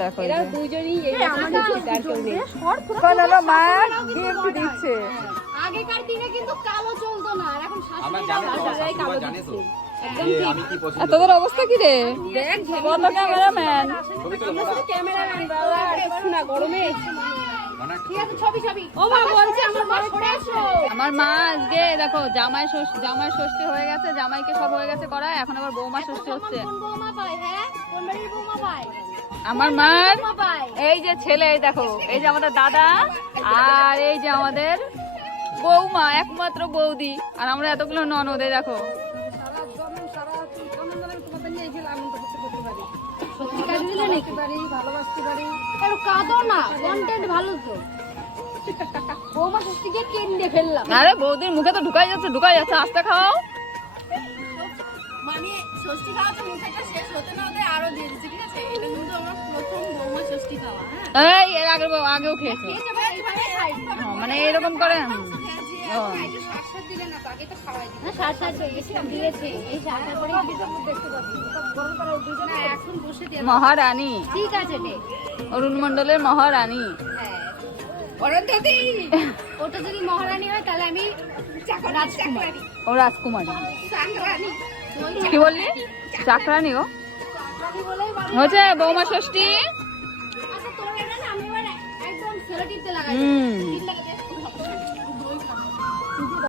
দেখো এরা দুইজনই এই মা গিফট দিচ্ছে। আগেকার দিনে কিন্তু কালো চলতো না, আর এখন আমার জানো তো, শাশুড়ি কালো জানে তো দিচ্ছে। যে আমি কি পছন্দ করি। তোদের অবস্থা কি রে? দেখ বন্ধ ক্যামেরাম্যান। ছবি তো আমরা শুধু ক্যামেরাম্যান বাবা, আর কিছু না, গরমে মানে ঠিক আছে ছবি ও মা বলছে আমার মা সরে আসো। আমার মা আজকে দেখো জামাই ষষ্ঠী হয়ে গেছে, জামাইকে সব হয়ে গেছে করা, এখন আবার বৌমা ষষ্ঠী হচ্ছে। কোন বৌমা পায়? হ্যাঁ কোন বাড়ির বৌমা পায়? আমার মার বৌমা পায় এই যে ছেলে, এই দেখো এই যে আমাদের দাদা, আর এই যে আমাদের বৌমা, একমাত্র বৌদি, আর আমরা এতগুলো ননদ। এই দেখো ভালোবাসতে পারি, একটু কাঁদো না, কন্টেন্ট ভালো তো। বৌমা ষষ্ঠীকে কেন্দ্রে ফেললাম। আরে বৌদির মুখে তো ঢুকাই যাচ্ছে, আস্তে খাও। মানে ষষ্ঠী খাওয়া তো মুখেটা শেষ হতে না হতে আরো দিয়ে দিচ্ছে, ঠিক আছে? এটা কিন্তু আমার প্রথম বৌমা ষষ্ঠী খাওয়া। হ্যাঁ এই এর আগেও খেয়েছো? এই যে ভাই এইভাবে খাই, মানে এরকম করে ও। একটু শাকসার দিলে না তো, আগে তো খাওয়াই দিই। না সাত দিয়েছে, এই সাতটার পরে দেখতে পাবি। না, এখন বসে দিয়ে দাও। মহারানী, ঠিক আছে রে। অরুণ মণ্ডলের মহারানী। হ্যাঁ, অরন্ধতি ওটা যদি মহারানী হয় তাহলে আমি রাজকুমার। ও রাজকুমারী। চাকরানি কি বললি? চাকরানি ও রাজকুমারী বলেই বাড়ি। হচ্ছে বৌমা ষষ্ঠী। আচ্ছা তোর এটা না আমি এবার একদম সেলোটিপতে লাগাই। হুম। টিপ লাগাতে